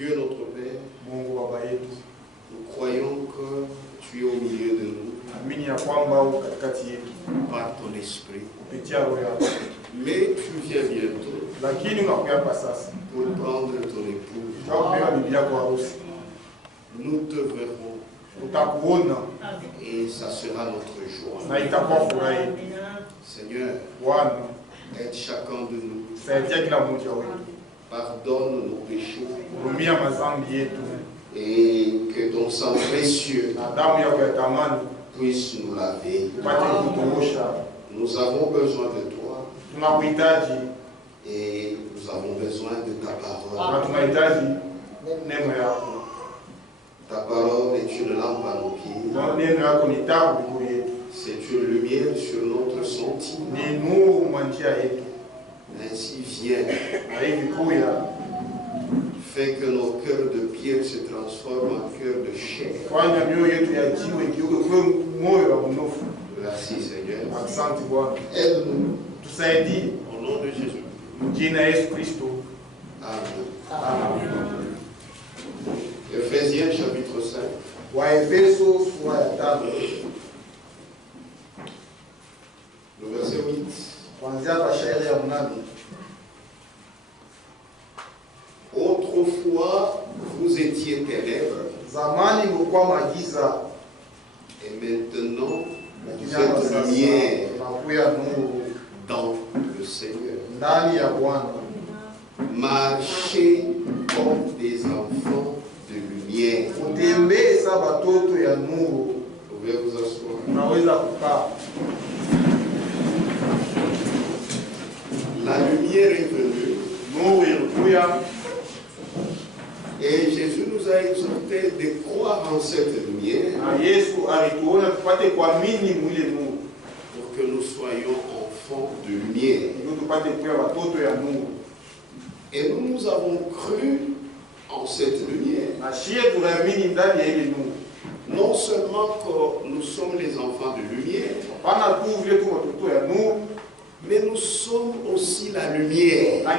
Dieu notre Père, nous croyons que tu es au milieu de nous par ton esprit. Mais tu viens bientôt pour prendre ton épouse. Nous te verrons et ça sera notre joie. Seigneur, aide chacun de nous. Pardonne nos péchés. Et que ton sang précieux puisse nous laver. Nous avons besoin de toi. Et nous avons besoin de ta parole. Ta parole est une lampe à nos pieds. C'est une lumière sur notre sentiment. Ainsi viens. Fais que nos cœurs de pierre se transforment en cœurs de chair. Merci Seigneur. Aide-nous. Au nom de Jésus. Amen. Ephésiens chapitre 5. Le verset 8. Autrefois, vous étiez ténèbres. Et maintenant, vous êtes lumière dans le Seigneur. Marchez comme des enfants de lumière. Vous pouvez vous asseoir. La lumière est venue. Et Jésus nous a exhorté de croire en cette lumière pour que nous soyons enfants de lumière. Et nous avons cru en cette lumière. Non seulement que nous sommes les enfants de lumière, mais nous sommes aussi la lumière.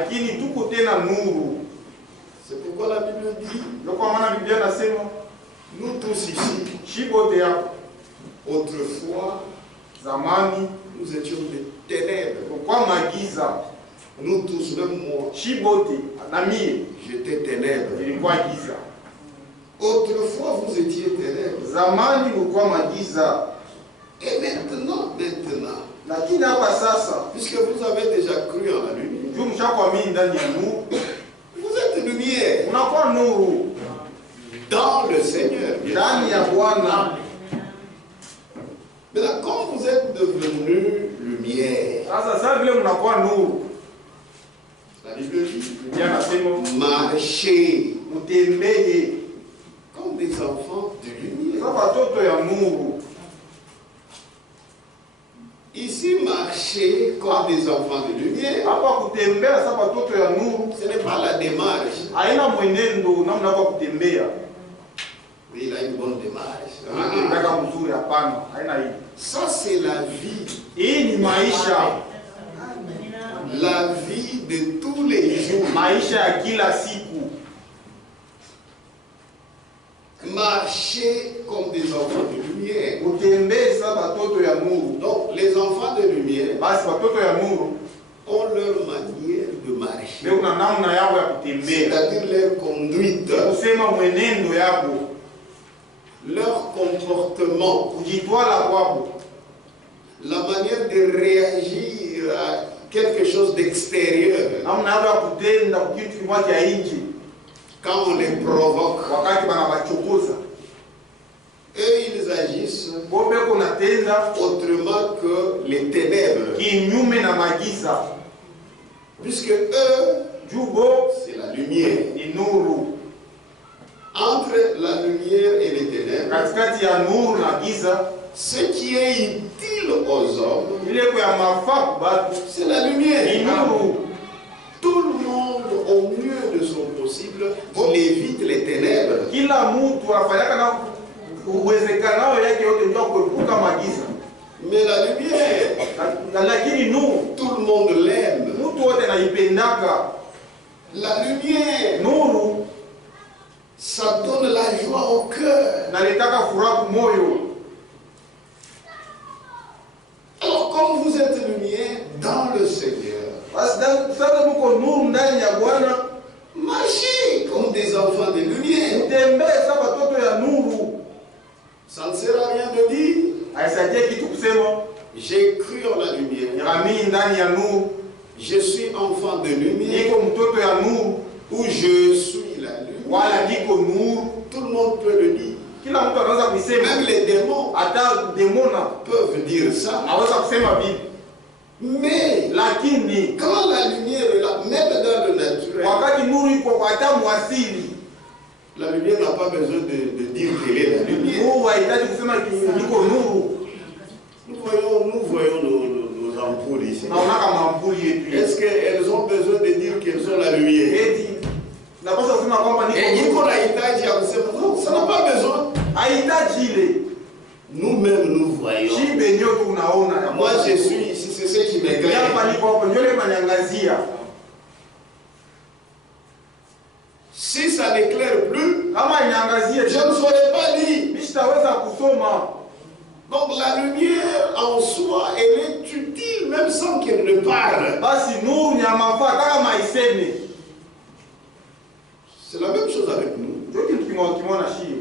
C'est pourquoi la Bible dit, nous tous ici, autrefois, nous étions des ténèbres. Nous tous, même moi, j'étais ténèbres. Autrefois, vous étiez ténèbres. Et maintenant, puisque vous avez déjà cru en la lumière, vous êtes lumière dans le Seigneur. Maintenant, quand vous êtes devenus lumière, la Bible dit, marchez comme des enfants de lumière. Ici, marcher comme des enfants de lumière, ce n'est pas la démarche. Oui, il a une bonne démarche. Ça, c'est la vie. La vie de tous les jours. Marcher comme des enfants de lumière. Donc les enfants de lumière ont leur manière de marcher, c'est-à-dire leur conduite, leur comportement, la manière de réagir à quelque chose d'extérieur. Quand on les provoque, eux ils agissent autrement que les ténèbres. Puisque eux, c'est la lumière. Entre la lumière et les ténèbres, ce qui est utile aux hommes, c'est la lumière. Tout le monde, au mieux de son possible, il évite les ténèbres. Mais la lumière, tout le monde l'aime. La lumière, moyo. Alors, comme vous êtes lumière dans le Seigneur, marchez comme des enfants de lumière. Ça ne sert à rien de dire j'ai cru en la lumière. Je suis enfant de lumière. Ou je suis la lumière. Tout le monde peut le dire. Même les démons peuvent dire ça. Mais quand la lumière est là, même dans le naturel, la lumière n'a pas besoin de dire qu'elle est la lumière. Nous voyons nos ampoules ici. Est-ce qu'elles ont besoin de dire qu'elles sont la lumière? Non, ça n'a pas besoin. Nous-mêmes, nous voyons. Moi, je suis ici, c'est ce qui m'éclaire. Si ça n'éclaire plus, je ne saurais pas lire. Donc la lumière en soi, elle est utile même sans qu'elle ne parle. C'est la même chose avec nous.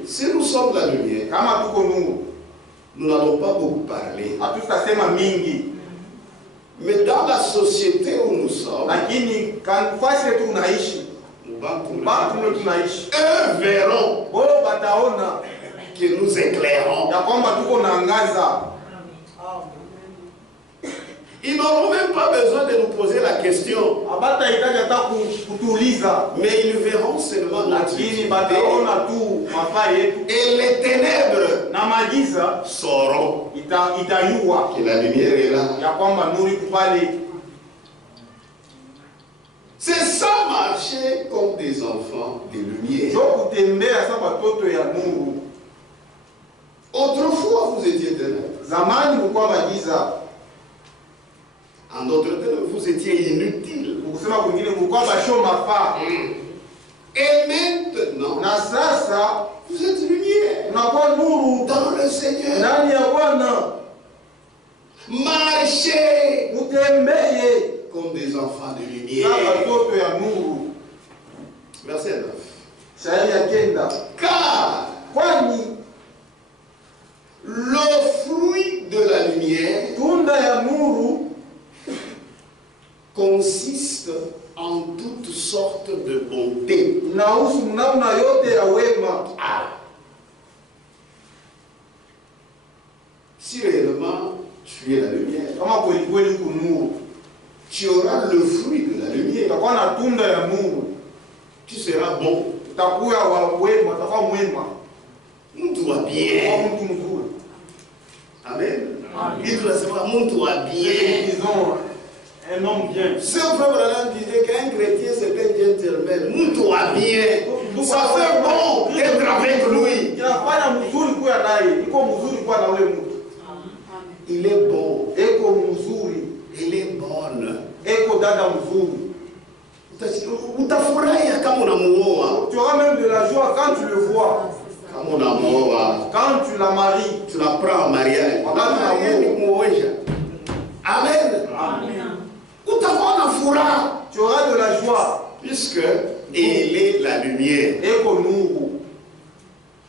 Si nous sommes la lumière, nous n'allons pas beaucoup parler. Mais dans la société où nous sommes, eux verront que nous éclairons. Ils n'auront même pas besoin de nous poser la question. Mais ils verront seulement notre utilité. Et les ténèbres sauront que la lumière est là. C'est ça marcher comme des enfants de lumière. Autrefois, vous étiez ténèbres. En d'autres termes, vous étiez inutile. Et maintenant, vous êtes lumière dans le Seigneur. Marchez comme des enfants de lumière. Verset 9. Car le fruit de la lumière consiste en toutes sortes de bonté. Si réellement tu es la lumière, tu auras le fruit de la lumière. Tu seras bon. Tout va bien. Amen. Il doit savoir, tout va bien. Un homme bien. Ce frère Branham disait qu'un chrétien c'est un gentleman. Tout va bien. Ça fait bon d'être avec lui. Il est bon. Elle est bonne. Tu auras même de la joie quand tu le vois. Quand tu la maries, tu la prends en mariage. Amen. Tu auras de la joie. Puisque elle est la lumière.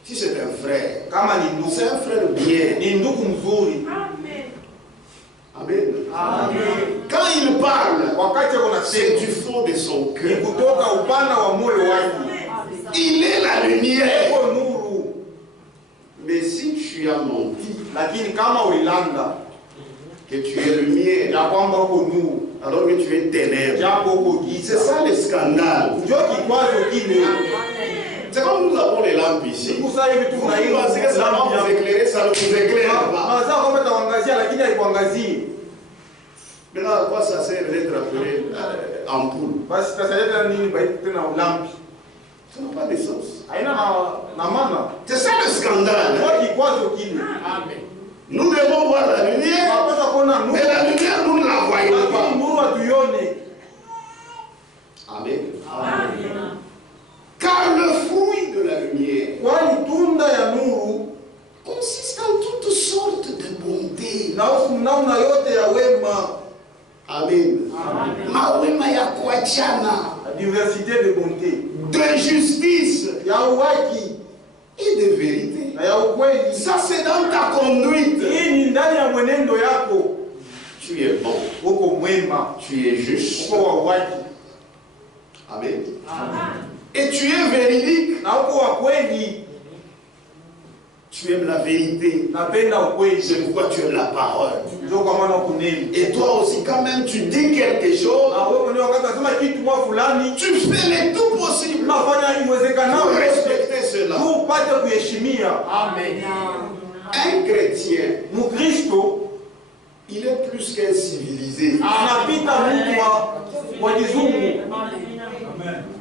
Si c'est un frère, c'est un frère bien. Amen. Quand il parle, c'est du fond de son cœur. Il est la lumière. Mais si tu as menti, que tu es lumière, alors que tu es ténèbres, c'est ça le scandale. C'est comme nous avons les lampes ici. Vous pensez que ça va vous éclairer, ça ne vous éclaire pas. Maintenant, à quoi ça sert d'être appelé ampoule? Ça n'a pas de sens. C'est ça le scandale. Nous devons voir la lumière, mais la lumière, nous ne la voyons pas. Amen. Car le fruit de la lumière consiste justice et de vérité. Ça, c'est dans ta conduite. Tu es bon. Tu es juste. Amen. Et tu es véridique. Tu aimes la vérité. C'est pourquoi tu aimes la parole. Et toi aussi, quand même, tu dis quelque chose. Tu fais le tout possible pour respecter cela. Amen. Un chrétien, il est plus qu'un civilisé.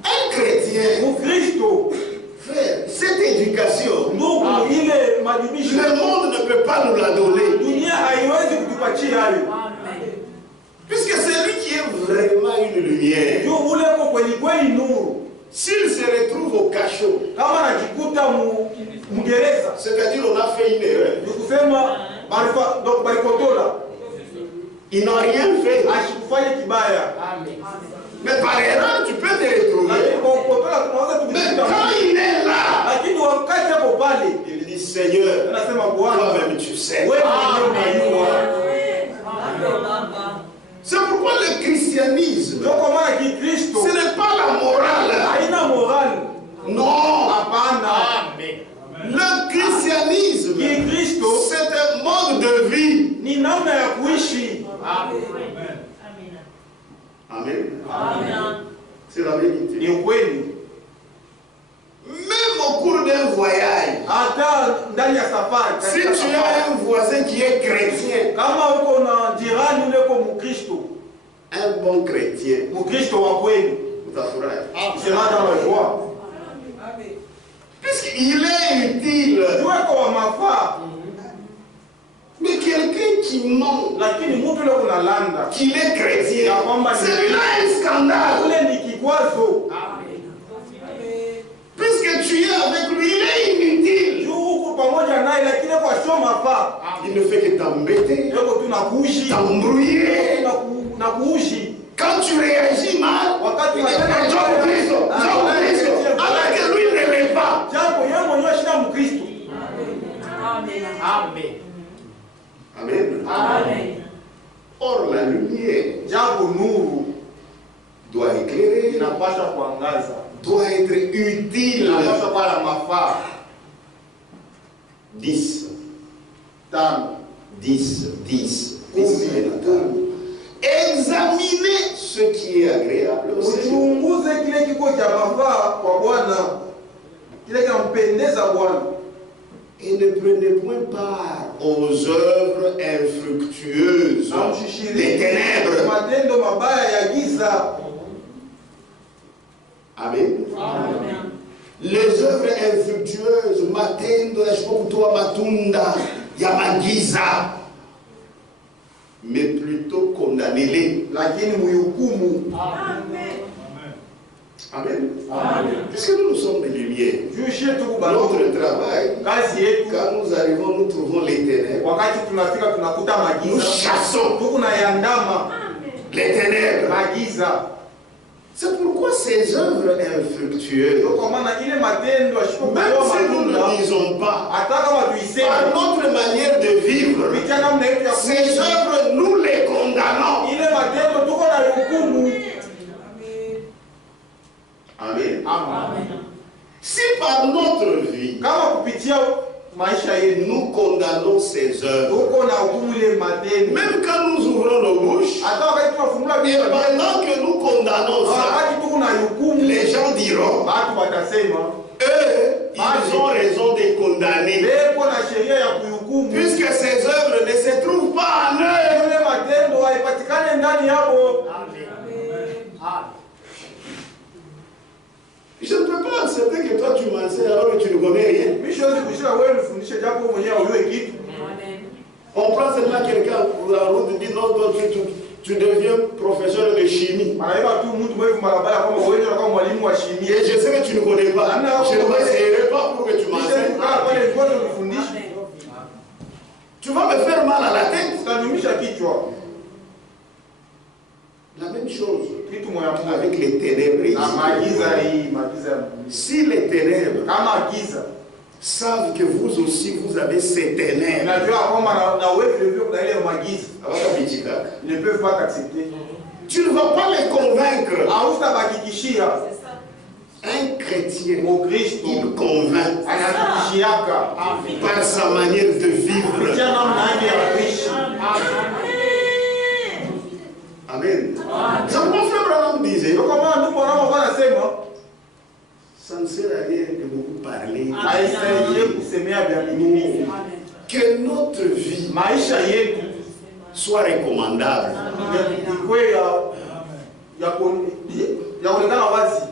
Un chrétien, frère, cette éducation, le monde ne peut pas nous la donner. Puisque c'est lui qui est vraiment une lumière. S'il se retrouve au cachot, c'est-à-dire on a fait une erreur, il n'a rien fait. Mais par erreur, tu peux te retrouver. Mais quand il est là, il dit Seigneur, toi-même tu sais. C'est pourquoi le christianisme, ce n'est pas la morale. Non. Le christianisme, c'est un mode de vie. Amen. C'est la vérité. Même au cours d'un voyage, si tu as un voisin qui est chrétien, un bon chrétien, sera dans la joie. Puisqu'il est utile. Mais quelqu'un qui ment, qu'il est chrétien, c'est là un scandale. Puisque tu es avec lui, il est inutile. Il ne fait que t'embêter, t'embrouiller. Quand tu réagis mal, il est alors que lui ne l'est pas. Amen. Or, la lumière doit éclairer, doit être utile. 10. Examinez ce qui est agréable au Seigneur. Et ne prenez point part aux œuvres infructueuses des ténèbres. Amen. Les œuvres infructueuses, matendo yashpokutoa matunda ya magiza, mais plutôt condamnez-les. Amen. Puisque nous sommes des lumières, notre travail, quand nous arrivons, nous trouvons les ténèbres. Nous chassons les ténèbres. C'est pourquoi ces œuvres infructueuses, même si nous ne disons pas, par notre manière de vivre, ces œuvres, nous les condamnons. Amen. Si par notre vie, nous condamnons ces œuvres, même quand nous ouvrons nos bouches, et pendant que nous condamnons ça, les gens diront, eux, ils ont raison de condamner, puisque ces œuvres ne se trouvent pas en eux. Je ne peux pas accepter que toi tu m'enseignes alors que tu ne connais rien. On prend seulement quelqu'un pour la route et dit non, toi tu deviens professeur de chimie. Et je sais que tu ne connais pas. Je ne m'essayerai pas pour que tu m'enseignes. Tu vas me faire mal à la tête. La même chose avec les ténèbres. Si les ténèbres savent que vous aussi vous avez ces ténèbres, ils ne peuvent pas t'accepter. Tu ne vas pas les convaincre. Un chrétien, il convainc par sa manière de vivre. Amen. C'est pourquoi Frère Branham disait, ça ne sert à rien de beaucoup parler. Que notre vie soit recommandable.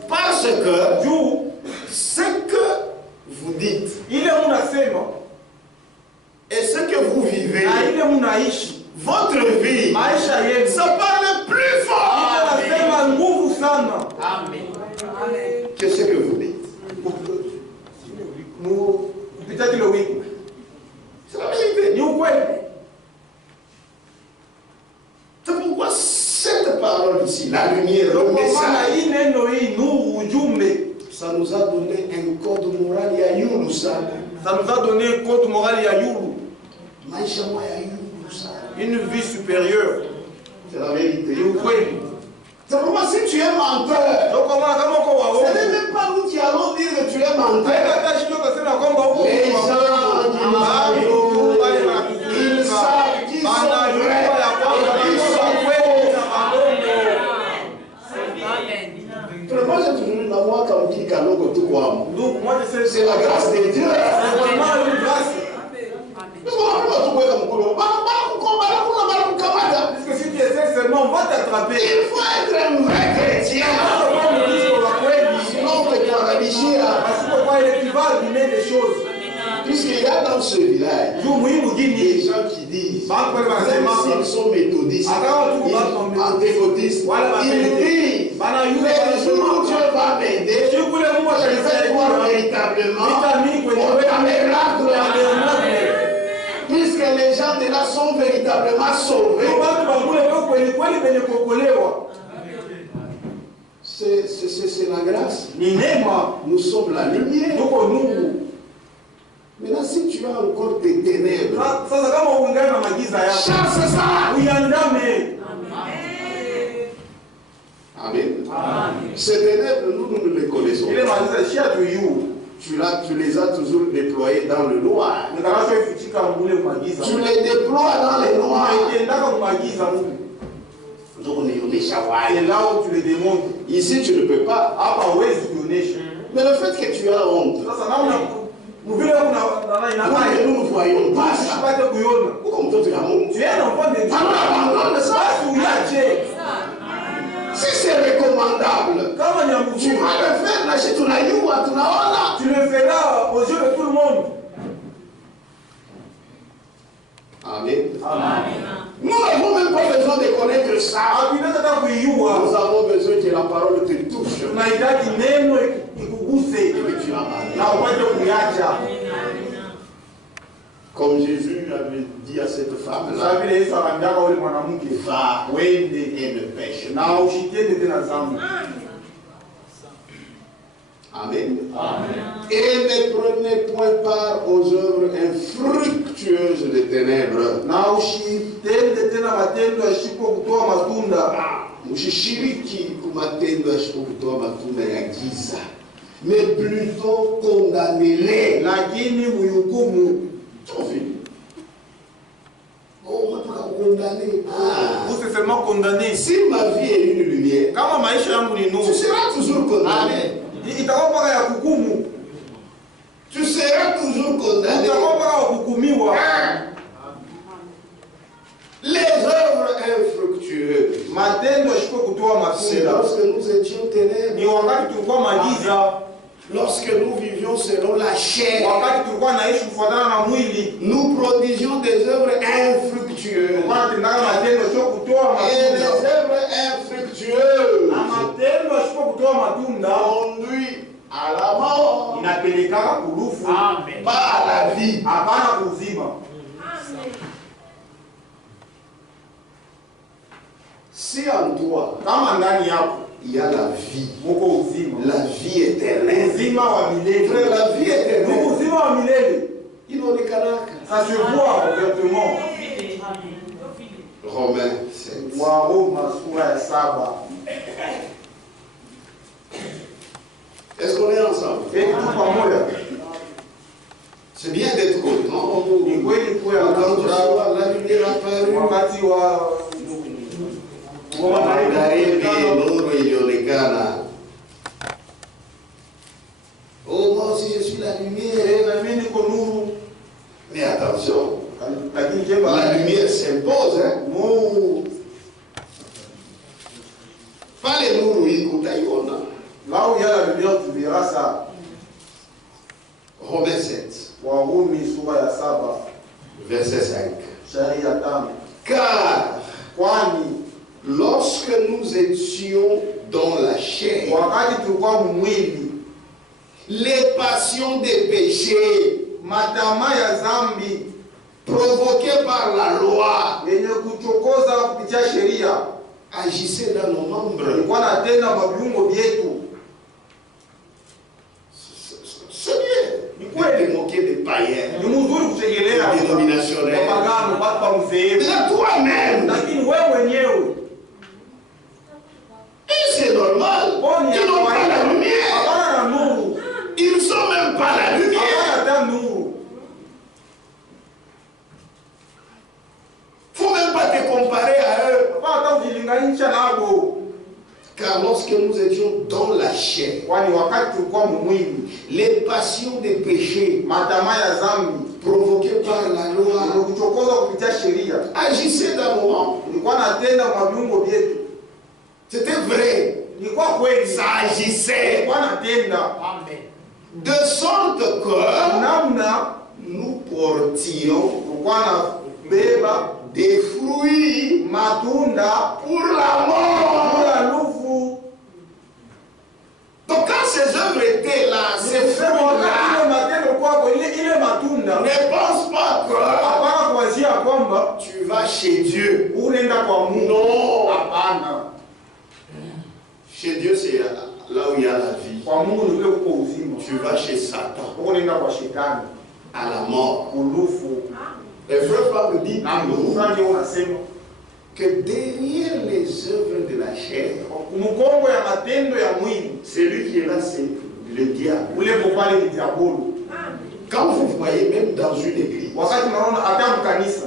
Parce que ce que vous dites et ce que vous vivez, votre vie, ça parle plus fort que ce que vous dites. C'est la vérité. C'est pourquoi cette parole ici, la lumière, le message, ça nous a donné un code moral. Il y a Yulu, ça. Ça nous a donné un code moral. Il y a Yulu. Une vie supérieure. C'est la vérité. C'est pourquoi si tu es menteur, ce n'est même pas nous qui allons dire que tu es menteur. Les gens ils savent qu'ils sont vrais. Moi j'ai toujours la moi comme qui canot tout quoi. C'est la grâce de Dieu. Parce que si tu essaies seulement, on va t'attraper. Il faut être un vrai chrétien. Sinon on peut paralyser. Tu vas abîmer des choses. Puisqu'il y a dans ce village des gens qui disent, même s'ils sont méthodistes, antéphotistes, ils disent, les jours où Dieu va m'aider, je vais voir véritablement puisque les gens de là sont véritablement sauvés. C'est la grâce. Nous sommes la lumière. Maintenant, si tu as encore des ténèbres, chasse ça. Amen. Ces ténèbres, nous ne les connaissons pas. Tu les as toujours déployés dans le noir. Tu les déploies dans le noir. Et là où tu les démontres. Ici, tu ne peux pas. Mais le fait que tu as honte, nous ne voyons pas ça. Comme toi, tu as honte. Tu es un enfant de Dieu. Si c'est recommandable, tu vas le faire. Tu le feras aux yeux de tout le monde. Amen. Nous n'avons même pas besoin de connaître ça. Nous avons besoin que la parole te touche. Et que tu la parles. Comme Jésus avait dit à cette femme-là, va et ne pêche. Amen. Et ne prenez point part aux œuvres infructueuses des ténèbres. Mshishiriki kumatendo yasipokutoa matunda ya giza, mais plutôt condamnez-les. Lakini mhukumu. Vous êtes seulement condamné. Si ma vie est une lumière, tu seras toujours condamné. Tu seras toujours condamné. Les œuvres infructueuses, c'est lorsque nous étions ténèbres, lorsque nous vivions selon la chair, nous produisions des œuvres infructueuses. Et les œuvres infructueuses conduisent à la mort, pas à la vie. Si en toi, il y a la vie. La vie éternelle. Frère, la vie éternelle. Ça se voit ouvertement. Romains 7. Est-ce qu'on est ensemble? C'est bien d'être content. Quand la lumière apparue. Oh, moi aussi je suis la lumière. Mais attention, la lumière s'impose. Hein? Pas les nourris, là où il y a la lumière, tu verras ça. Romains 7. Verset 5. Car lorsque nous étions dans la chair, les passions des péchés provoquées par la loi agissaient dans nos membres. C'est bien. Pourquoi te moquer des païens, des dénominationnaires? Mais toi-même. Et c'est normal. Ils n'ont pas la lumière. Ils ne sont même pas la lumière. Il ne faut même pas te comparer à eux. Car lorsque nous étions dans la chair, les passions des péchés provoquées par la loi agissaient dans nos membres. C'était vrai. Ça agissait. De sorte que nous portions des fruits pour la mort. Donc quand ces œuvres étaient là, ces fruits-là, ne pense pas que tu vas chez Dieu. Non. Chez Dieu, c'est là où il y a la vie. Tu vas chez Satan. À la mort. Les frères Paul dit que derrière les œuvres de la chair, celui qui est là, c'est le diable. Quand vous voyez même dans une église,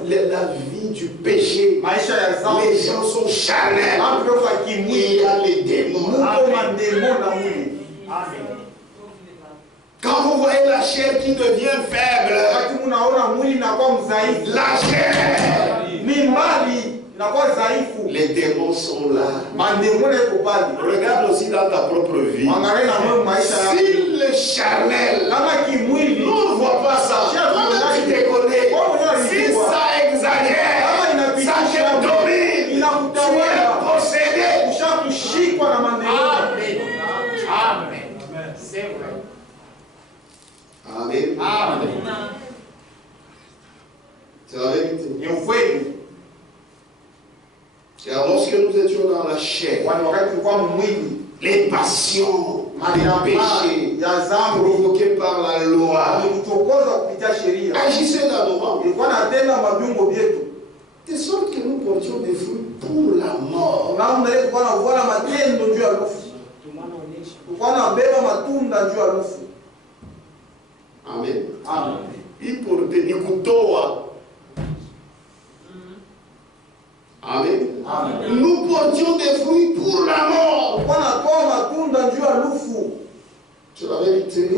la vie du péché, les gens sont charnels. Il y a les démons. Quand vous voyez la chair qui devient faible, la chair, les démons sont là. Regarde aussi dans ta propre vie. Si le charnel ne voit pas ça, comment tu te connais? Si ça exagère, ça te domine. Tu es possédé. Amen. C'est vrai. Amen. Amen. C'est la vérité. Car lorsque nous étions dans la chair, les passions, les péchés provoqués par la loi agissaient dans nos membres, de sorte que nous portions des fruits pour la mort. Amen. Amen. Il portait des couteaux. Amen. Amen. Nous portions des fruits pour la mort. C'est la vérité.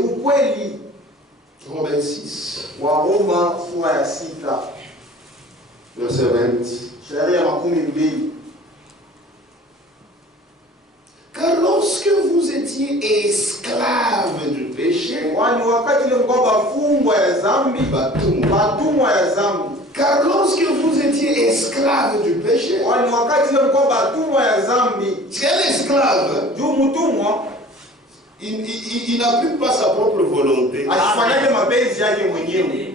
Romains 6. Verset 20. Car lorsque vous étiez esclaves du péché, car lorsque vous étiez esclaves du péché, quel esclave? Il n'applique pas sa propre volonté.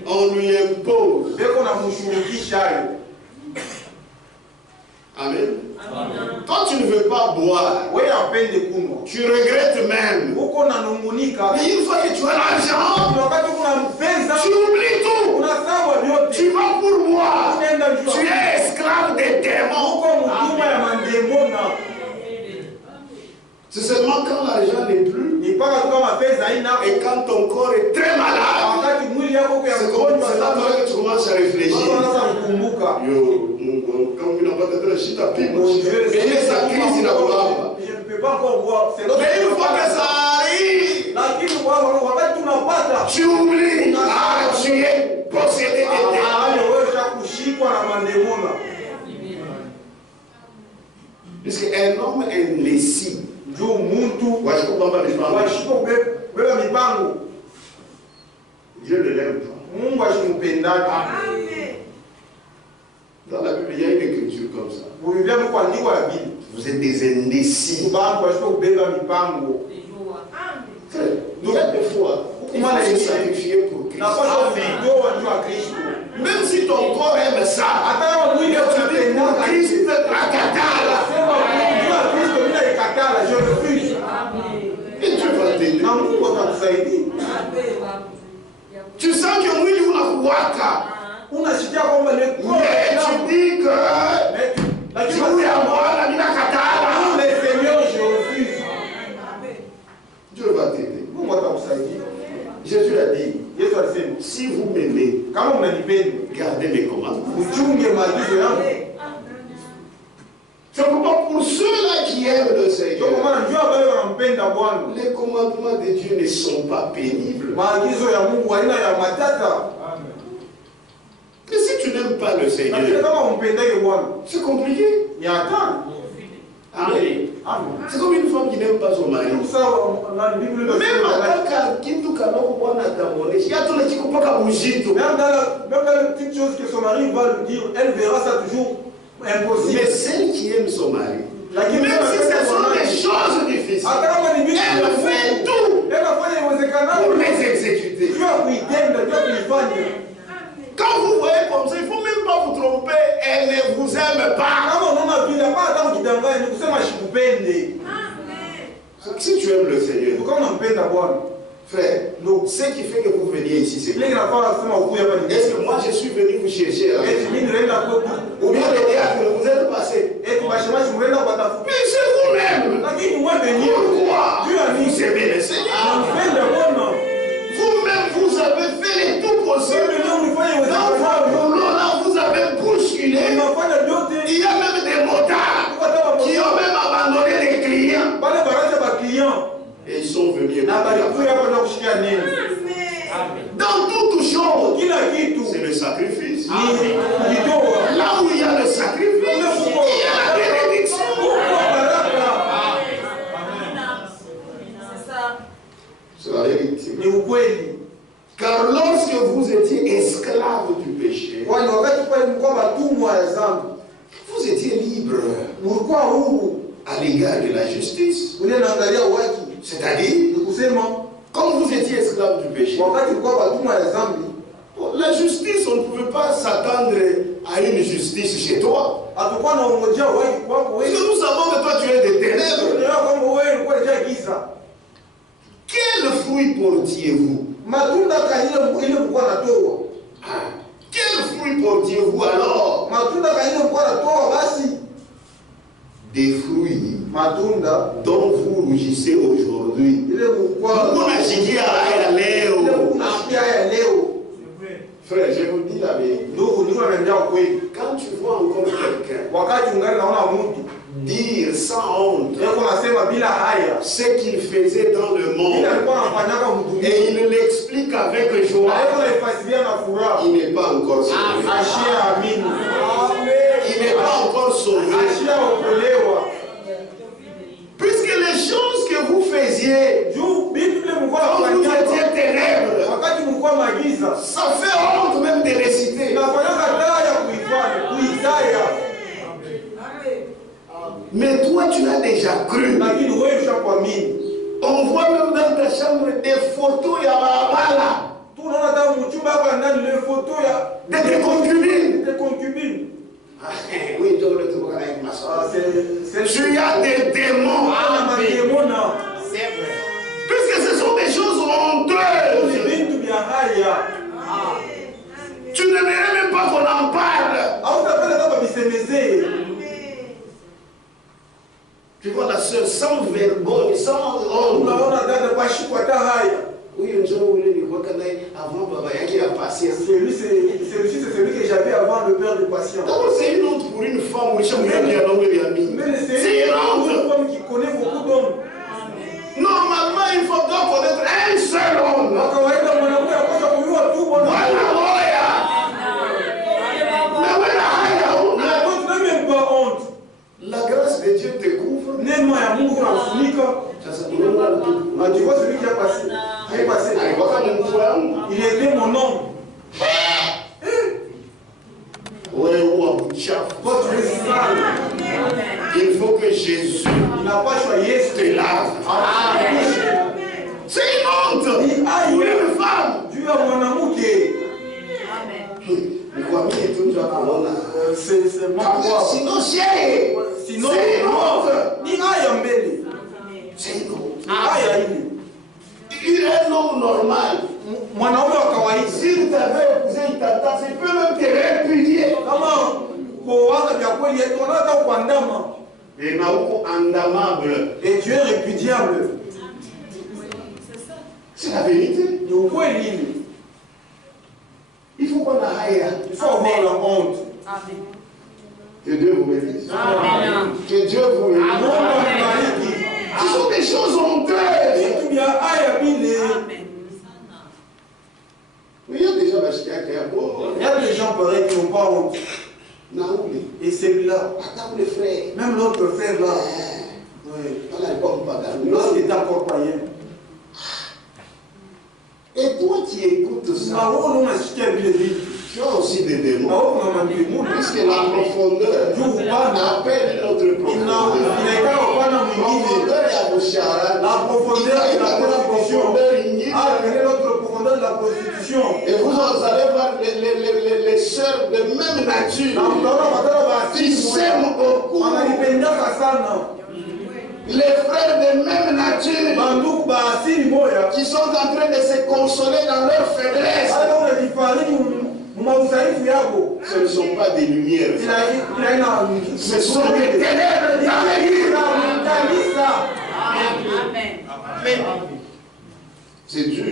On lui impose. Amen. Toi, tu ne veux pas boire. Tu regrettes même. Mais une fois que tu as l'argent, tu oublies tout. Tu vas pour boire. Tu es esclave des démons. C'est seulement quand l'argent n'est plus et quand ton corps est très malade, c'est comme ça que tu commences à réfléchir. Je ne peux pas encore voir. Mais une fois que ça arrive, tu oublies. Ah, tu es possédé des démons. Puisqu'un homme indécis, Dieu ne l'aime pas. Dans la Bible, il y a une écriture comme ça. Vous êtes des indécis. Il y a des fois, il faut se sacrifier pour Christ. Même si ton corps aime ça, tu dis pour Christ, je refuse. Et tu vas t'aider. Tu sens que oui, on a waka. Mais tu dis que tu es à moi, la mina katala. Je refuse. Dieu va t'aider. Jésus a dit, si vous m'aimez, gardez mes commandements. C'est pourquoi pour ceux-là qui aiment le Seigneur, les commandements de Dieu ne sont pas pénibles. Mais si tu n'aimes pas le Seigneur, c'est compliqué. Amen. C'est comme une femme qui n'aime pas son mari. Même dans les petites choses que son mari va lui dire, elle verra ça toujours impossible. Mais celle qui aime son mari, même si ce sont des choses difficiles, elle fait tout pour les exécuter. Quand vous voyez comme ça, il ne faut même pas vous tromper, elle ne vous aime pas. Si tu aimes le Seigneur, frère, ce qui fait que vous veniez ici, c'est est-ce que moi je suis venu vous chercher ou bien les diacres vous êtes passés? Mais c'est vous-même. Pourquoi vous aimez le Seigneur? Vous-même, vous avez fait les tout possible. Dans votre boulot, là, vous avez bousculé. Il y a même des motards qui ont même abandonné les clients. Et ils sont venus. Dans toute chose, c'est le sacrifice. Là où il y a le sacrifice, il y a la bénédiction. C'est la vérité. Car lorsque vous étiez esclave du péché, vous étiez libre à l'égard de la justice. C'est-à-dire, quand vous étiez esclave du péché, la justice, on ne pouvait pas s'attendre à une justice chez toi. Parce que nous savons que toi tu es des ténèbres. Quel fruit portiez-vous? Quel fruit portiez-vous alors? Des fruits dont vous rougissez aujourd'hui. Frère, je vous dis la vérité. Quand tu vois encore quelqu'un dire sans honte ce qu'il faisait dans le monde et il l'explique avec joie, il n'est pas encore sauvé. Il n'est pas encore sauvé. Puisque les choses que vous faisiez quand vous étiez ténèbres, ça fait honte même de réciter. Mais toi tu l'as déjà cru. On voit même dans ta chambre des photos il y a de tes concubines. Oui, tu as des démons. C'est vrai. Puisque ce sont des choses honteuses. Tu ne verrais même pas qu'on en parle. Tu vois la sœur sans vergogne, sans honte. Oui, un jour, avant, Baba Yaki a passé. Celui-ci, c'est celui que j'avais avant le père de patient. C'est une honte pour une femme. Mais c'est une femme qui connaît beaucoup d'hommes. Normalement, il faut donc connaître un seul homme. La grâce de Dieu te couvre. Tu vois celui qui a passé. Il était mon homme. Il faut que Jésus te lave. C'est une honte pour une femme. Dieu a mon amour qui est. C'est mon droit. Sinon, c'est une honte. C'est une honte. Il est un homme normal. S'il t'avait épousé, il t'attend, il peut même te répudier. Et Naouko andamable. Et tu es répudiable. C'est la vérité. Il faut qu'on aille. Il faut avoir la honte. Amen. Que Dieu vous bénisse. Amen. Que Dieu vous bénisse. Ce sont des choses honteuses. Il y a déjà acheté un cœur. Il y a des gens pareils qui n'ont pas honte. Naouli. Et celui-là, Attends le frère. même l'autre frère là, lorsqu'il est encore païen. Et toi qui écoutes ça, tu as aussi des démons. Puisque la profondeur appelle notre profondeur. La profondeur de la prostitution. Et vous allez voir les sœurs de même nature qui s'aiment beaucoup. Les frères de même nature qui sont en train de se consoler dans leur faiblesse. Ce ne sont pas des lumières. Ce sont des ténèbres dans l'église. C'est dur.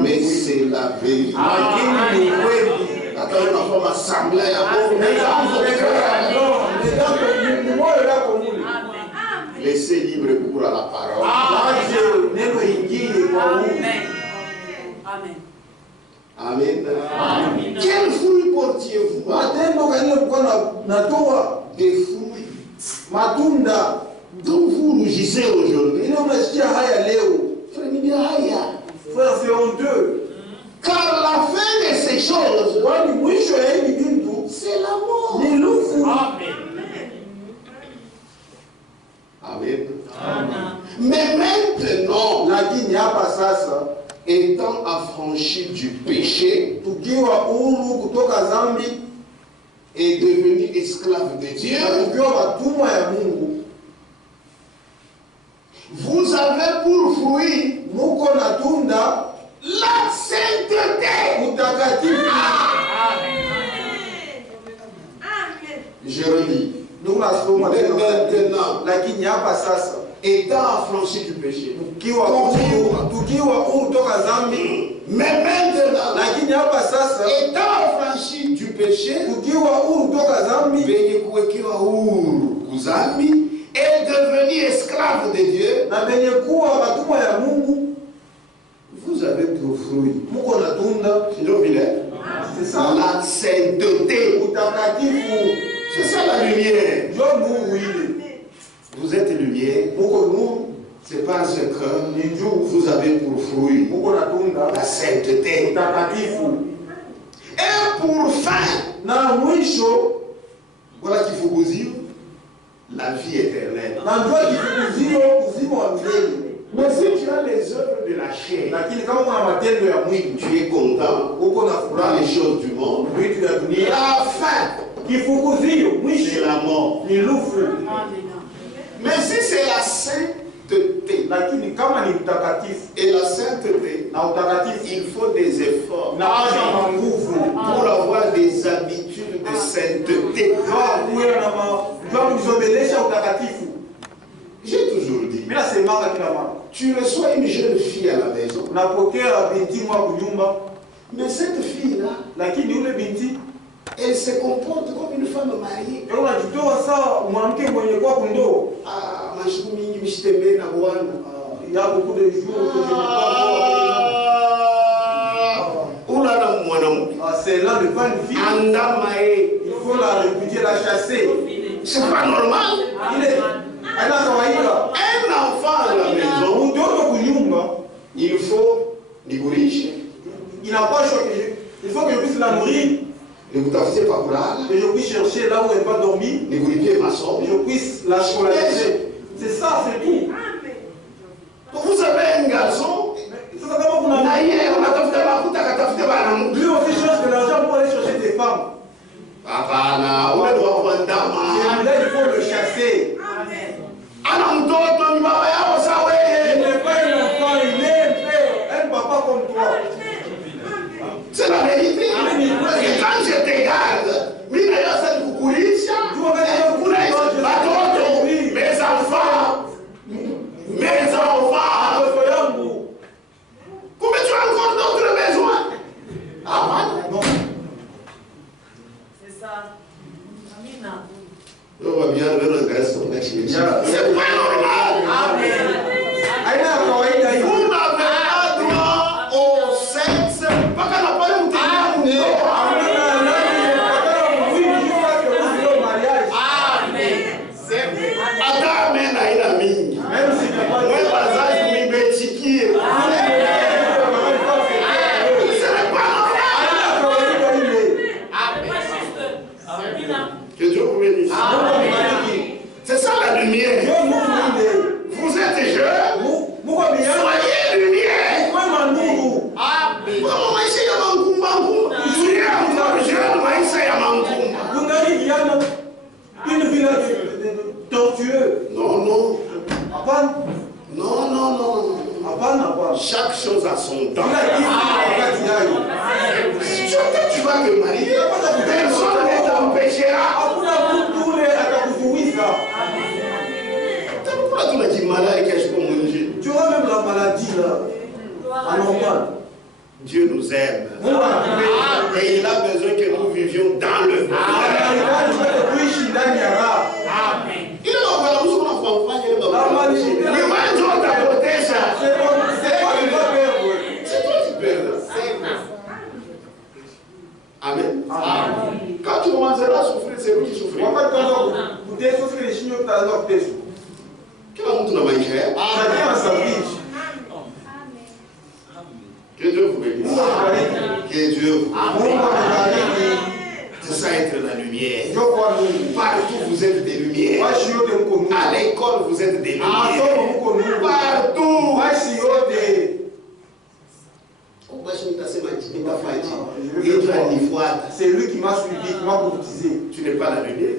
Mais c'est la vérité. Attends, une femme assemblée laissez libre cours à la parole. Amen. Amen. Quel fruit portiez-vous? Des fruits. Donc vous rougissez aujourd'hui. Frère, c'est honteux. Car la fin de ces choses, c'est la mort. Amen. Amen. Mais maintenant, étant affranchi du péché et devenu esclave de Dieu, vous avez pour fruit la sainteté. Je relis. Maintenant, étant affranchi du péché, mais maintenant, étant affranchi du péché, et devenu esclave de Dieu, vous avez pour fruit la sainteté. C'est ça la lumière. Vous êtes lumière. C'est parce que vous avez pour fruit la sainteté. Et pour fin, voilà qu'il faut vous dire la vie éternelle. Mais si tu as les œuvres de la chair, tu es content dans les choses du monde. La fin c'est la mort. Mais si c'est la sainteté, et la sainteté, il faut des efforts pour avoir des habitudes de sainteté. J'ai toujours dit, tu reçois une jeune fille à la maison, mais cette fille-là, elle se comporte comme une femme mariée. Il y a beaucoup de jours que je n'ai pas. C'est là de pas une fille. Il faut la répudier, la chasser. C'est pas normal. Un enfant à la maison, il faut les corriger. Il n'a pas choqué. Il faut que je puisse la nourrir. Que je puisse chercher là où elle va dormir. Que je puisse la scolariser. C'est ça, c'est tout. Vous avez un garçon. Lui aussi cherche de l'argent pour aller chercher des femmes. Il faut le chasser. Il n'est pas un enfant, il est un papa comme toi. C'est la vérité. Et quand je te garde, mes enfants, combien tu as encore d'autres besoins? Non. C'est ça. Amina. On va bien le garçon. C'est pas normal. Amen. Vous n'avez pas droit au sexe. Pas qu'à la parole de c'est ça la lumière. Vous êtes jeune. Soyez lumière. Une vie tortueux. Non. Chaque chose a son temps. Tu vas te marier, personne ne t'empêchera. Pourquoi tu m'as dit malade et que je peux manger? Tu auras même la maladie là, anormale. Dieu nous aime. Et il a besoin que nous vivions dans le monde. Amen. Quand tu commenceras à souffrir, c'est lui qui souffrira. Que Dieu vous bénisse. Que Dieu vous bénisse. C'est ça être la lumière. Partout vous êtes des lumières. À l'école vous êtes des lumières. Partout. C'est lui qui m'a suivi, qui m'a baptisé. Tu n'es pas la lumière.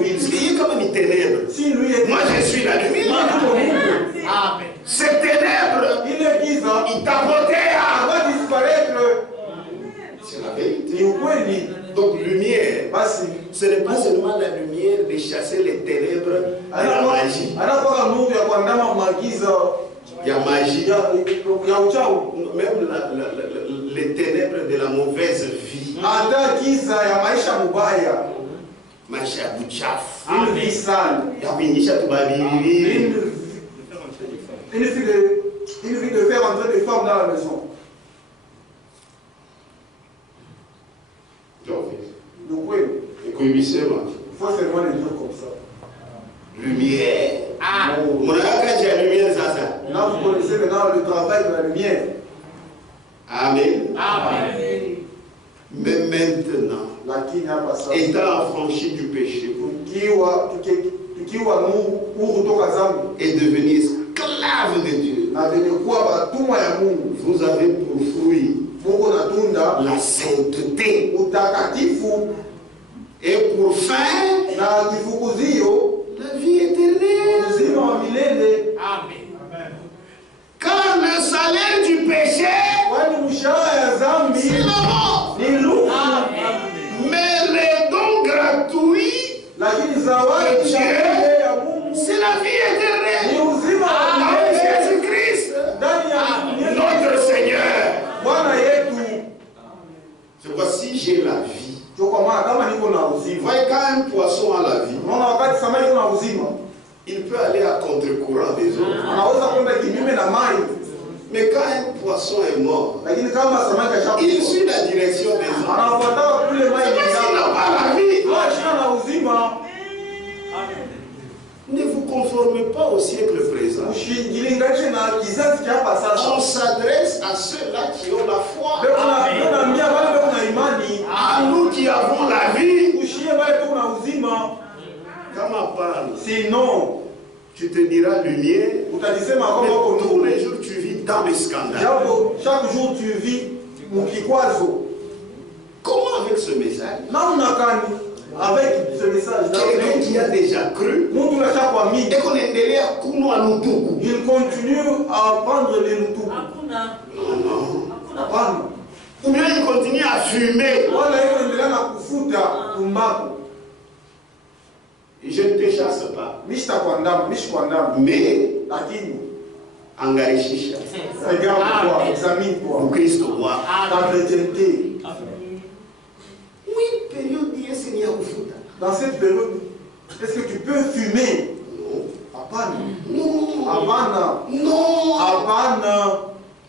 Il est comme une ténèbre. Moi je suis la lumière. Cette ténèbre, il t'a porté à disparaître. C'est la vérité. Donc lumière, ce n'est pas seulement la lumière de chasser les ténèbres de la magie. Il y a magie, même les ténèbres de la mauvaise vie. Maisha buchafu. Une vie sale. Une vie de faire entrer des femmes dans la maison. Il faut seulement les dire comme ça. Lumière. Lumière, ça. Là, vous connaissez maintenant le travail de la lumière. Amen. Mais maintenant, étant affranchi du péché et devenu esclave de Dieu, vous avez pour fruit la sainteté. Et pour fin, na kifukuzio la vie éternelle. uzima wa milele. Amen. Car le salaire du péché, Kwani mshahara ya dhambi c'est la mort. ni lufu, Mais les dons gratuits, lakini zawadi ya milele ya Mungu c'est la vie ni éternelle. uzima wa En milele Jésus-Christ, ndani ya notre Seigneur. Bwana yetu. C'est quoi, si j'ai la vie. Ndio kwa maana kama niko na Vous uzima, voyez, quand un poisson a la vie, unaona wakati samaki iko na uzima, il peut aller à contre-courant des autres. anaweza kwenda kinyume na maji, Mais quand un poisson est mort, lakini kama samaki il ashakufa suit la direction des autres. anafuata kule maji Il n'a pas la vie. shina na uzima. Ne vous conformez pas au siècle présent. Usijilinganishe na kizazi cha hapa On sasa. s'adresse à ceux-là qui ont la foi. Leo tunaambia wale leo na imani, À nous qui avons la vie. ushie wale tu na uzima. Comment parle? Sinon Tu te diras lumière. utajisema Mais kwamba uko tous nuru. les jours tu vis dans les scandales. Japo chaque jour tu vis mkikwazo. Comment avec ce message? Namna gani avec ce message Quelqu'un qui a déjà cru Mungu anashakwamini. et qu'on endelea kunwa lutuku. Il continue à prendre les lutuku. Hakuna. Non. Hapana. Ou bien il continue à fumer. Wala yeye endelea na kufuta tumbaku. Je ne te chasse pas. Mishtakwandama, mishkwandama. Mais Lakini angarishisha. regarde toi, examine toi. Mkristo wa. Ta chrétienté. Oui, période d'IS ni ya kufuta. Dans cette période, est-ce que tu peux fumer? Non. Hapana. Non. Hapana. Non. Hapana.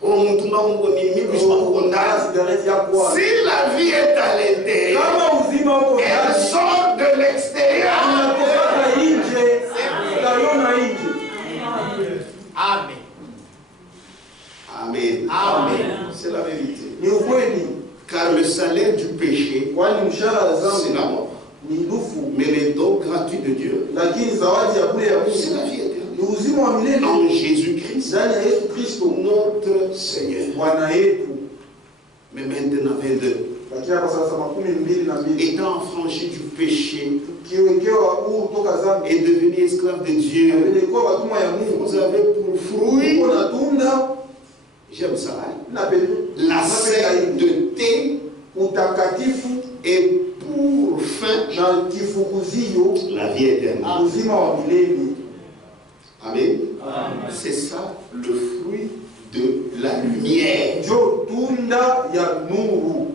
Omutumba mungu ni mimi Ndala cigarette ya kwa. Si la vie est à l'intérieur, Kama uzima uko elle ndani, sort de l'extérieur. unatoka nje, utaiona nje. Amen. Amen. Amen. C'est la vérité. Ni ukweli. Car le salaire du péché, Kwani mshahara wa c'est dhambi la mort. ni lufu, Mais les dons gratuits de Dieu, lakini zawadi ya bure ya c'est la Mungu vie éternelle. ni uzima wa milele En Jésus-Christ, ndani ya Yesu Kristo notre Seigneur. Bwana yetu. Mais maintenant, 22. Lakini hapa sasa 22 Étant affranchi du péché tukiwekewa huru toka dhambi, et devenu esclave de Dieu, tumekuwa watumwa ya Mungu. vous avez pour fruit, Uko na tunda j'aime ça, hein, na la sainteté utakatifu et pour fin, na kifukuzio la vie éternelle. uzima wa milele. Amen. C'est ça le fruit de la lumière. Ndio tunda ya nuru,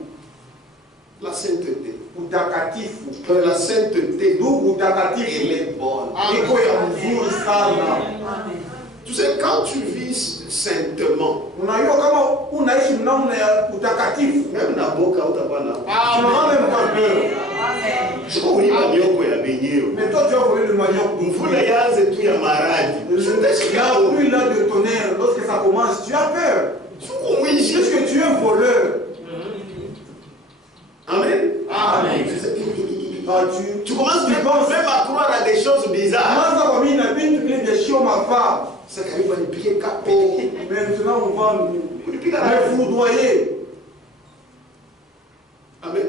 La sainteté. utakatifu. La sainteté, Ndugu, elle utakatifu est bonne. iko ya mzuri sana. Tu sais, quand tu vis saintement, Unajua kama unaishi namna ya utakatifu, même na boka utakuwa na. tunaona mkabeo. Sio kulipa mioko ya benyewe. Mais toi tu as volé le manioc. Mvula yaanze tu ya maradi. Il y a plus là de tonnerre. Lorsque ça commence, tu as peur. Puisque tu es voleur. Amen. Amen. Ah, Tu commences même à croire à des choses bizarres. Ça arrive à piquer capot. Maintenant, on va me foudroyer. Amen.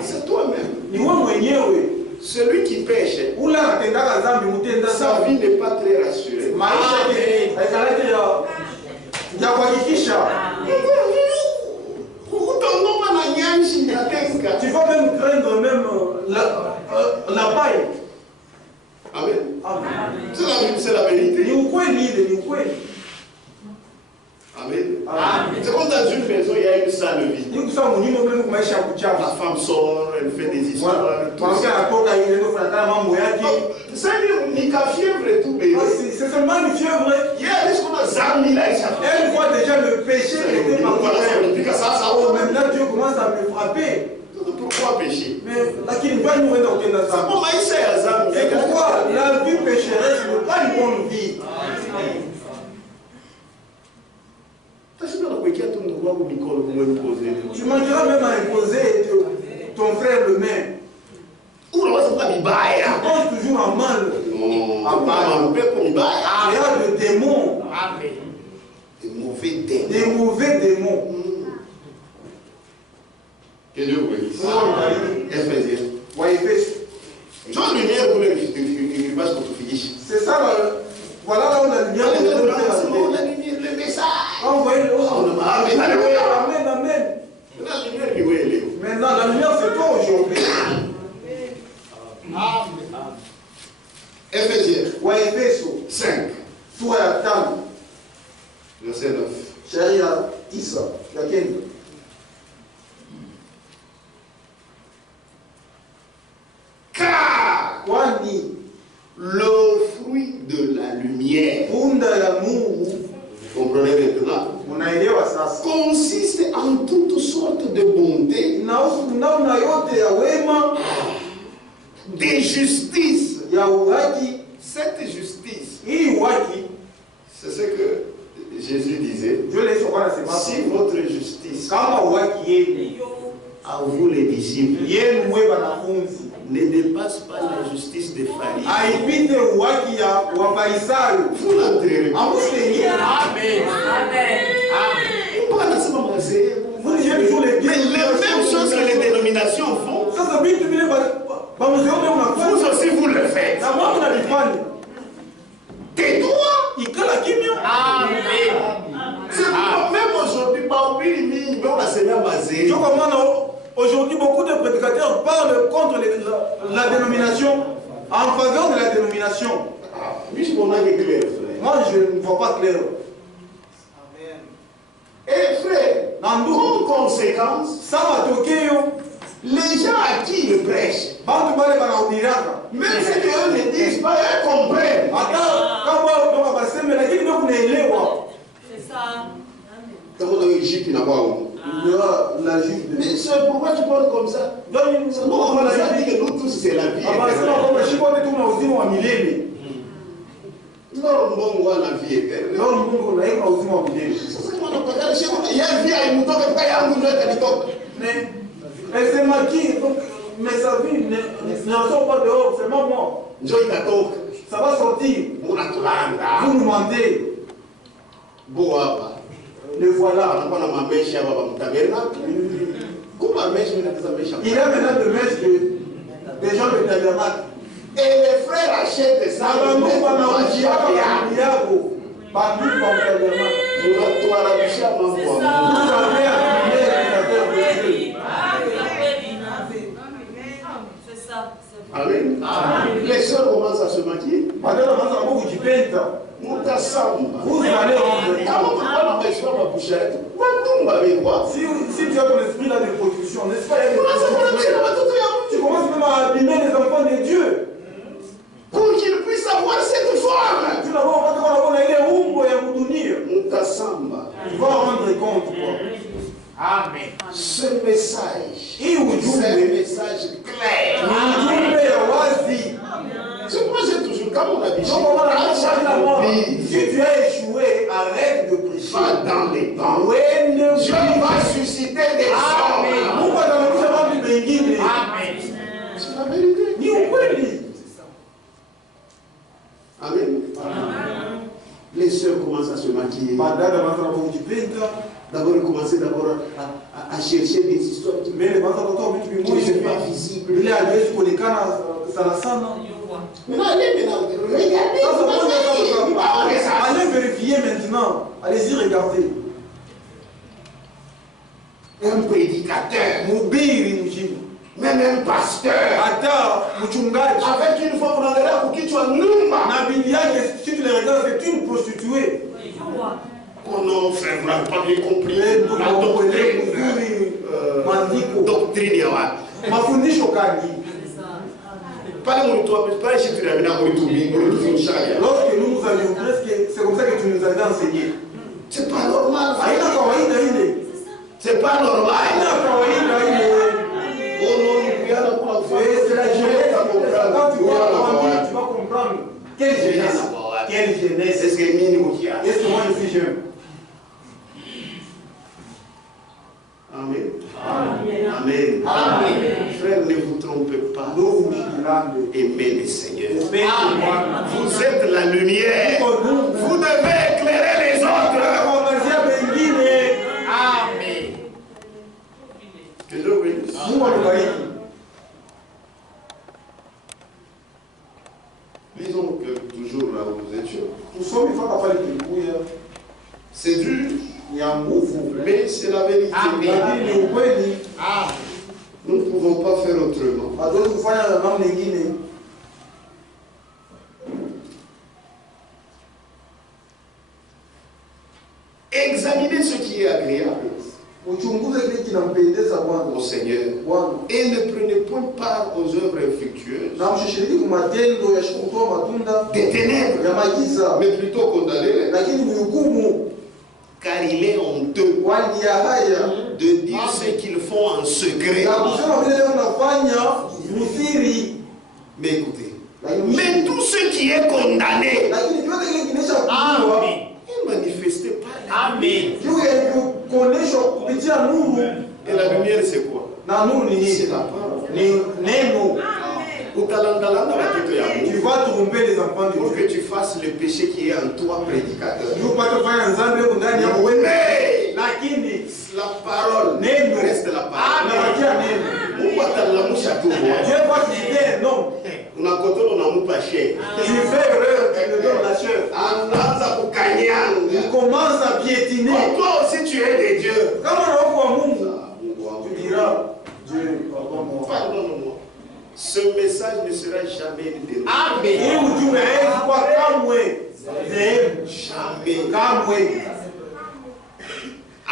C'est toi-même. Ni wewe mwenyewe. Celui qui pêche, Ule anatendaka dhambi mtenda sa sana. vie n'est pas très rassurée. Maisha yake haikalete ya kuhakikisha. Utaondoka na nyanshi ya tenga. Tu vas même craindre même la paille. Amen. Amen. C'est la vérité. Ni ukweli ile, ni ukweli. Amen. Amen. C'est comme dans une maison, il y a une salle vide. Ni kusema mnyumba mle maisha ya La kuchapa. femme sort, elle fait des histoires. tout Mwanamke ça. anatoka ile ndio fanya mambo yake. C'est-à-dire, ni qu'à fièvre et tout, mais C'est seulement une fièvre. il y a ce qu'on a zammi là, Elle voit déjà le péché qui était parti. Oh, maintenant Dieu commence à me frapper. Pourquoi pécher? Mais lakini kwa nini unaenda kutenda C'est dhambi? pour maïs ya zammi. Et pourquoi la vie pécheresse n'est pas une bonne vie? Tu manqueras même à imposer ton frère le même. Tu penses toujours en mal. Il y a des démons, des mauvais démons. Que Dieu vous bénisse. Ephésiens. tisa ya kenda. Car Kwani le fruit de la lumière, tunda ya Mungu, vous comprenez maintenant, unaelewa sasa, consiste en toutes sortes de bonté, inahusu namna yote ya wema, de justice. ya uhaki. Cette justice, Hii uhaki, c'est ce que Jésus disait. ndio Yesu alikuwa anasema, Si votre justice, kama uhaki yenu à vous les disciples, yenu wewe wanafunzi ne dépasse pas la justice des pharisiens, haipite uhaki ya Wafarisayo, vous n'entrerez pas. hamutaingia. Amen. Amen. Vous disiez toujours les Mais les mêmes choses que les dénominations font, sasa vitu vile bamuzione vous unafanya aussi vous le faites. na watu wanavifanya. Tais-toi. Ikala kimya. C'est pourquoi même aujourd'hui, Ndio kwa maana aujourd'hui beaucoup de prédicateurs parlent contre la dénomination, en faveur de la dénomination. Moi je ne vois pas clair. Et frère, en conséquence, ça va toquer yo. les gens à qui ils prêchent, Bantu bale banahubiriaka. même ceux qui eux ne disent pas, ils comprennent. Hata kama ndio baseme lakini ndio kunaelewa. C'est ça. Comment dans l'Égypte, il n'a pas où. La juge de Mais c'est pourquoi tu parles comme ça? donc Nous, on a dit que nous tous, c'est la vie. abasema kwamba shikote tuna uzima wa milele. Non, bon, on a la vie éternelle. Leo Mungu unaika uzima wa milele. Sasa kama unapatana shiko, ya vie haimutoke kwa yangu ndio itanitoka. Mais elle s'est maquillée, donc mais sa vie ne ressort pas dehors, c'est moi. Njoo itatoka. Ça va sortir. Unatulanda. Vous nous mentez. Bo hapa. Le voilà. Anakuwa na mameshi hapa kwa mtabernacle. Kuma meshi mimi nataka meshi. Il a maintenant de mèches des gens de tabernacle. Et les frères achètent ça. Mungu anawajiaka yako. Bandu kwa tabernacle. Unatuharibisha mambo. Vous avez accumulé les de Dieu. C'est ça. Amen. Les sœurs commencent à se maquiller. Badala mwanza Mungu jipenda. Mutasamba. Vous allez rendre Kama mtu anabishwa kwa bushari. Watumba wewe. si tu as ton esprit là de production, n'est-ce pas? Tu Tu commences même à abîmer les enfants de Dieu. pour qu'ils puissent avoir cette forme. Tu n'as pas ile umbo ya kudunia. Mutasamba. Tu vas rendre compte quoi. Amen. Ce message, Hii c'est un ujumbe message clair. ni ujumbe ya wazi. C'est pourquoi j'ai toujours, comme on a dit, Donc, on a à chaque si vie, tu as échoué, arrête de prêcher. va dans les bancs. Wende Dieu va susciter des hommes. Mungu atakuja watu wengine. Amen. C'est la vérité. Ni ukweli. Amen. Les sœurs commencent à se maquiller. Badala wanaanza kujipenda. D'abord, ils commencent à chercher des histoires qui Mbele wanaanza kutoa vitu ne vimoja sont pas visibles. ile haiwezi kuonekana sana sana. Maintenant, allez maintenant, regardez. Allez vérifier maintenant. Allez-y regarder. Un prédicateur, Mhubiri mjini. même un pasteur, Hata mchungaji. avec une femme unaangalia kukichwa nyumba. Na bibi yake si tu les regardes c'est une prostituée. Oh non, frère, vous n'avez pas bien compris. Ndio La doctrine, mzuri maandiko. doctrine ya wapi? Mafundisho kani? Pale mlitoa pale chez tu amena mlitufundisha. Lorsque nous avions presque c'est comme ça que tu nous avais enseigné. C'est pas normal. Haina kawaida ile. C'est pas normal. Haina kawaida ile. Oh non, ni kuiana kwa C'est la jeunesse. Quand tu vas grandir, tu vas comprendre. Quelle jeunesse? Quelle jeunesse? Est-ce que mimi mkia? Est-ce que moi je suis jeune? Amen. Amen. Amen. Frère, ne vous trompez pas. Aimez le Seigneur. Vous êtes la lumière. Vous devez éclairer les autres. Amen. Que Dieu vous bénisse. Disons que toujours là où nous étions, c'est dur, mais c'est la vérité. Nous ne pouvons pas faire autrement. Examinez ce qui est agréable. au Seigneur. Et ne prenez point part aux œuvres infructueuses des ténèbres, mais plutôt condamnez-les. Car il est honteux de dire ce qu'ils font en secret. Mais écoutez, mais tout ce qui est condamné est manifesté par la lumière. Et la lumière, c'est quoi? C'est la parole. Tu vas tromper les enfants de pour Dieu. que tu fasses le péché qui est en toi, prédicateur. Mais la parole reste la parole. Dieu va citer un homme. Tu fais erreur, tu le donnes la chair. Il commence à piétiner. Toi aussi tu es de Dieu. Tu diras, Dieu, pardonne-moi. Pardonne-moi. Ce message ne sera jamais déroulé. Amen.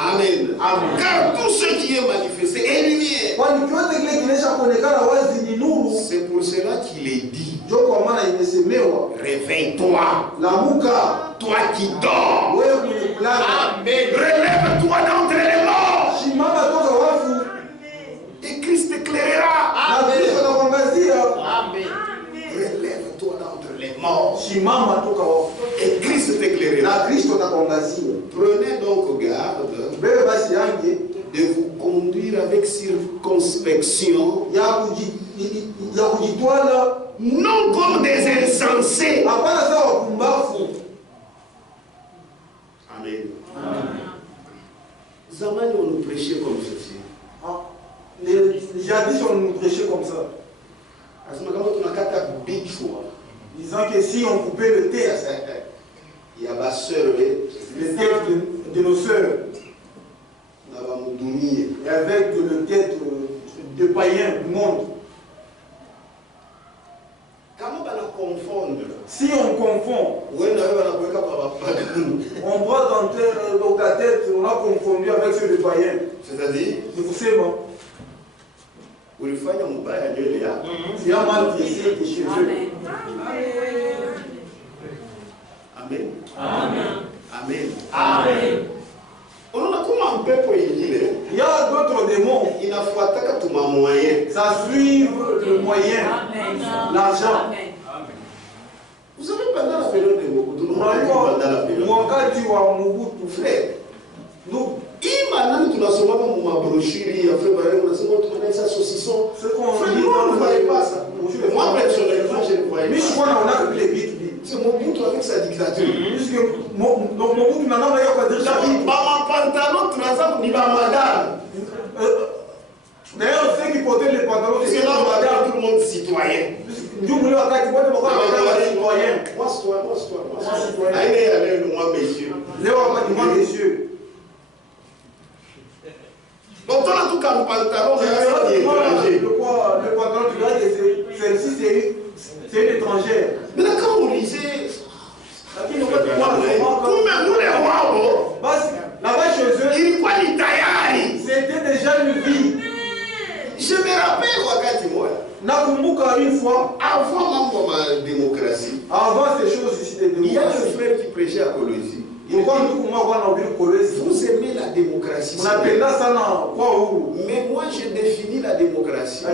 Amen. Car tout ce qui est manifesté est lumière. C'est pour cela qu'il est dit. Réveille-toi. Toi qui dors. Amen. Relève-toi d'entre les morts. Et Christ t'éclairera. Amen. Relève-toi d'entre les morts. Et Christ t'éclairera. Prenez donc garde de vous conduire avec circonspection, non comme des insensés. Amen. Zamani on nous prêchait comme ceci. Jadis on nous prêchait comme ça. Disant que si on coupait le texte, il y a ma soeur, le texte de nos sœurs, et avec le texte de païens du monde. Si on confond, on voit dans ta tête, on a confondu avec ceux de païens. C'est-à-dire, vous savez, il y a mal blessé chez eux. Amen. Amen. Amen. Amen. Il y a d'autres démons. Ça suit le moyen, l'argent. Vous savez, pendant la période de Mobutu, nous nous imana tunasoma mu mabrochuri ya frère Barrel, tunasoma tunaona ça saucisson. Ce qu'on dit, on ne voyait pas ça. Moi personnellement, je ne voyais pas. Mais je crois qu'on a vu les vies. C'est Mobutu avec sa dictature. Puisque Mobutu n'a pas dire ça. Maman pantalon tunasoma ni ba madame. D'ailleurs, ceux qui portaient les pantalons, c'est là tout le monde citoyen. Dieu voulait attaquer moi citoyen. Moi citoyen. Allez, moi messieurs. Moi messieurs. Donc, dans tout cas, le pantalon, le pantalon, tu vois, celle-ci, c'est une étrangère. Mais là, quand vous lisez, nous les rois, là-bas chez eux, c'était déjà une vie. Je me rappelle, Wakati moi, Nakumbuka une fois, avant ma démocratie, avant ces choses ici, il y a un frère qui prêchait à Colosie. Vous aimez la démocratie. Mais moi, je définis la démocratie.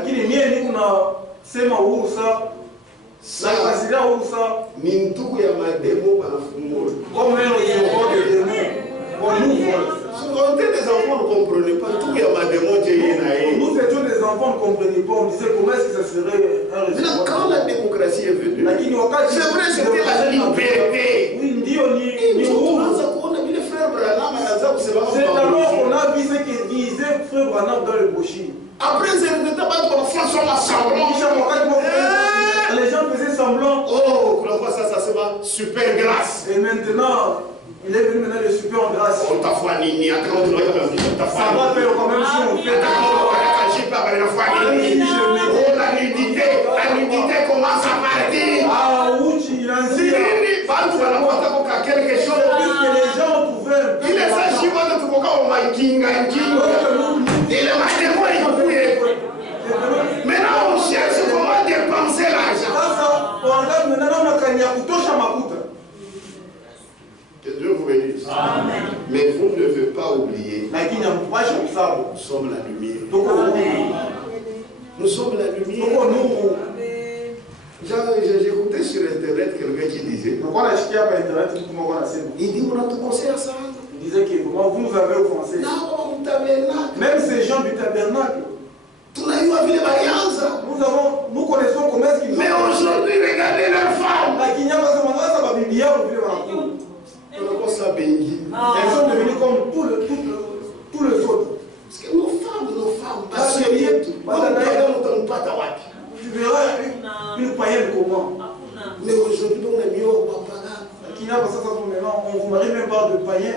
Mintuku ya mademo banafungola. Comme un on était des enfants, on ne comprenait pas. Tout ya mademo nous étions des enfants, on ne comprenait pas. On disait comment est-ce que ça serait un résultat. Quand la démocratie est venue, c'est vrai, c'était la liberté. C'est alors qu'on a vu ce que disait Frère Branham dans le brochure. Après, c'est François semblant. Les gens faisaient semblant. Oh, ça se passe super grâce. Et maintenant, il est venu maintenant le super en grâce. On t'a foi nini, ça va faire quand même si on fait la nudité commence à partir. Ah, oui, il a dit. Quelque chose. Puisque les gens pouvaient. Il est sage, il va te Maintenant, on cherche comment dépenser l'argent. Que Dieu vous bénisse. Mais vous ne devez pas oublier. Nous sommes la lumière. Nous sommes la lumière. J'ai écouté sur internet quelqu'un qui disait, il dit on a tout pensé à ça. Il disait que comment vous nous avez offensé. Même ces gens du tabernacle. Nous connaissons comment est-ce qu'ils ont. Mais aujourd'hui, regardez leurs femmes. Elles sont devenues comme tous les autres. Parce que nos femmes, tu verras une païenne comment. Mais aujourd'hui, on est mieux au papa. On vous marie même pas de païen.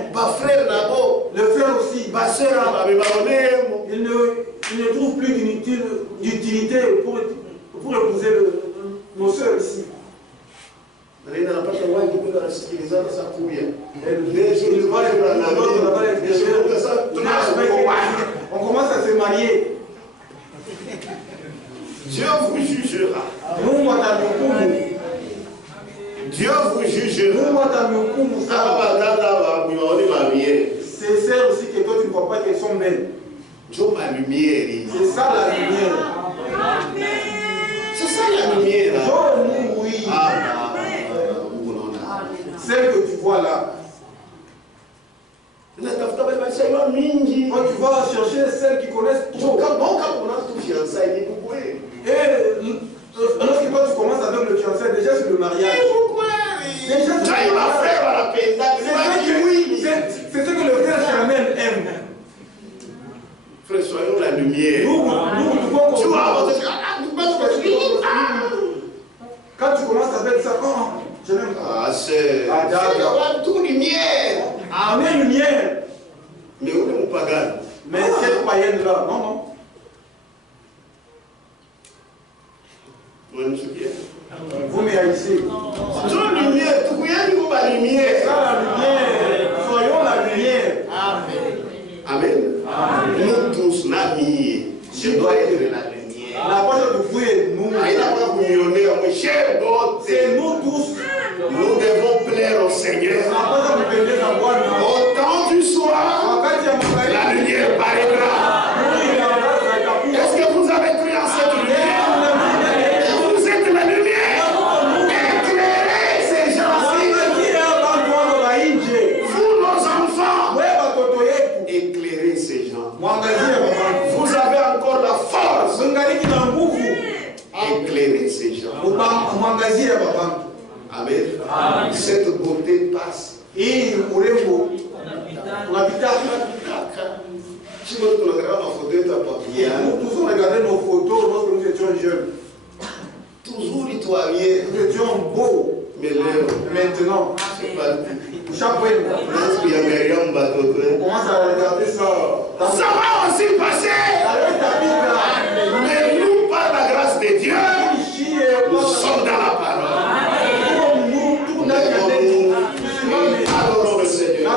Le frère aussi. Il ne trouve plus d'utilité pour épouser nos soeurs ici. Il n'a pas de droit de on commence à se marier. Dieu vous jugera. Dieu vous jugera. Ces sœurs aussi que toi tu ne vois pas qu'elles sont belles. C'est ça la lumière. C'est ça la lumière. Oui. Celle que tu vois là. Quand tu vas chercher celles qui connaissent trop. Et lorsque toi tu commences avec le fiancé, déjà c'est le mariage. C'est ce que le frère charnel aime. Frère, soyons la lumière. Quand tu commences avec ça, je n'aime pas. C'est tout lumière. Amen, lumière. Mais où est mon pagan? Mais cette païenne-là, non. Vous me haïssez. Toute lumière, tout rien de la lumière. Ça la lumière. Soyons la lumière. Amen. Nous tous, l'amis, je dois être la lumière. La poche de vous et nous. C'est nous tous. Nous devons plaire au Seigneur. Autant du soir, la lumière paraîtra. Est-ce que vous avez cru en cette lumière? Vous êtes la lumière. Éclairez ces gens-ci. Vous, nos enfants, éclairez ces gens. Vous avez encore la force. Éclairer ces gens. Amen. Cette beauté passe. Si vous regardez nos photos lorsque nous étions jeunes. Toujours litoyen. Nous étions beaux. Mais maintenant, c'est pas chaque fois, on commence à regarder ça. Ça va aussi passer. Mais nous, par la grâce de Dieu, nous sommes dans la parole. Adorons le Seigneur.